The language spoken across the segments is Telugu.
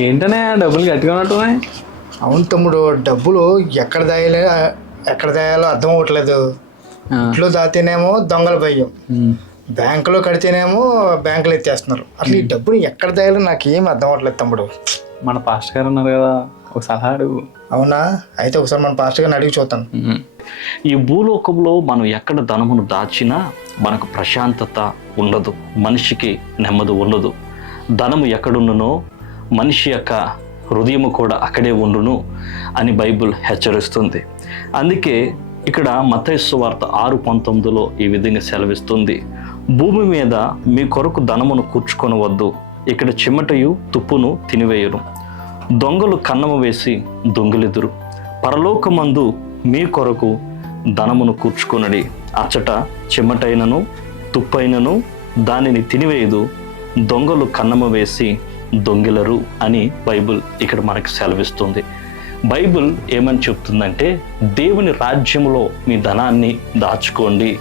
ఏంటనే డబ్బులు గట్టిగా ఉన్నట్టున్నాయి? అవును తమ్ముడు డబ్బులు ఎక్కడ దాయాలి ఎక్కడ దాయాలో అర్థం అవ్వట్లేదు. ఇంట్లో దాతేనేమో దొంగల భయం. బ్యాంకులో కడితేనేమో బ్యాంకులు ఎత్తేస్తున్నారు. అసలు ఈ డబ్బులు ఎక్కడ దాయాలో నాకు ఏం అర్థం అవ్వట్లేదు తమ్ముడు. మన పాస్టర్ గారు ఉన్నారు కదా ఒక సలహా అడుగు. అవునా? అయితే ఒకసారి మన పాస్టర్ గారిని అడిగి ఉమ్. ఈ భూలోకంలో మనం ఎక్కడ ధనమును దాచినా మనకు ప్రశాంతత ఉండదు మనిషికి నెమ్మది ఉండదు. ధనము ఎక్కడుండునో మనిషి యొక్క హృదయము కూడా అక్కడే ఉండును అని బైబిల్ హెచ్చరిస్తుంది. అందుకే ఇక్కడ మతైస్సు వార్త ఆరు పంతొమ్మిదిలో ఈ విధంగా సెలవిస్తుంది. భూమి మీద మీ కొరకు ధనమును కూర్చుకొనవద్దు. ఇక్కడ చిమ్మటయు తుప్పును తినివేయరు దొంగలు కన్నము వేసి దొంగిలిదురు. పరలోకమందు మీ కొరకు ధనమును కూర్చుకొనడి. అచ్చట చిమ్మటైనను తుప్పైనను దానిని తినివేయదు. దొంగలు కన్నము వేసి దొంగిలరు అని బైబిల్ ఇక్కడ మనకు సెలవిస్తుంది. బైబిల్ ఏమని చెప్తుందంటే దేవుని రాజ్యంలో మీ ధనాన్ని దాచుకోండి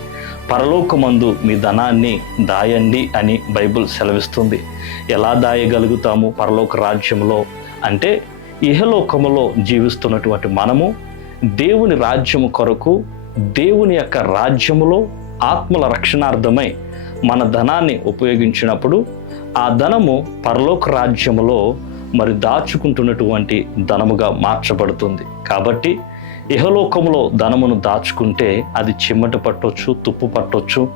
పరలోకమందు మీ ధనాన్ని దాయండి అని బైబిల్ సెలవిస్తుంది. ఎలా దాయగలుగుతాము పరలోక రాజ్యంలో అంటే ఇహలోకములో జీవిస్తున్నటువంటి మనము దేవుని రాజ్యము కొరకు దేవుని యొక్క రాజ్యములో ఆత్మల రక్షణార్థమై మన ధనాన్ని ఉపయోగించినప్పుడు ఆ ధనము పరలోక రాజ్యములో మరి దాచుకుంటున్నటువంటి ధనముగా మార్చబడుతుంది. కాబట్టి ఇహలోకములో ధనమును దాచుకుంటే అది చిమ్మట పట్టొచ్చు తుప్పు పట్టొచ్చు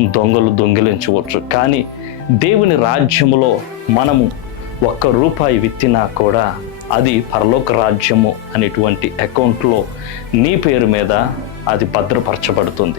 దొంగలు దొంగిలించవచ్చు. కానీ దేవుని రాజ్యములో మనము ఒక్క రూపాయి విత్తినా కూడా అది పరలోక రాజ్యము అనేటువంటి అకౌంట్లో నీ పేరు మీద అది భద్రపరచబడుతుంది.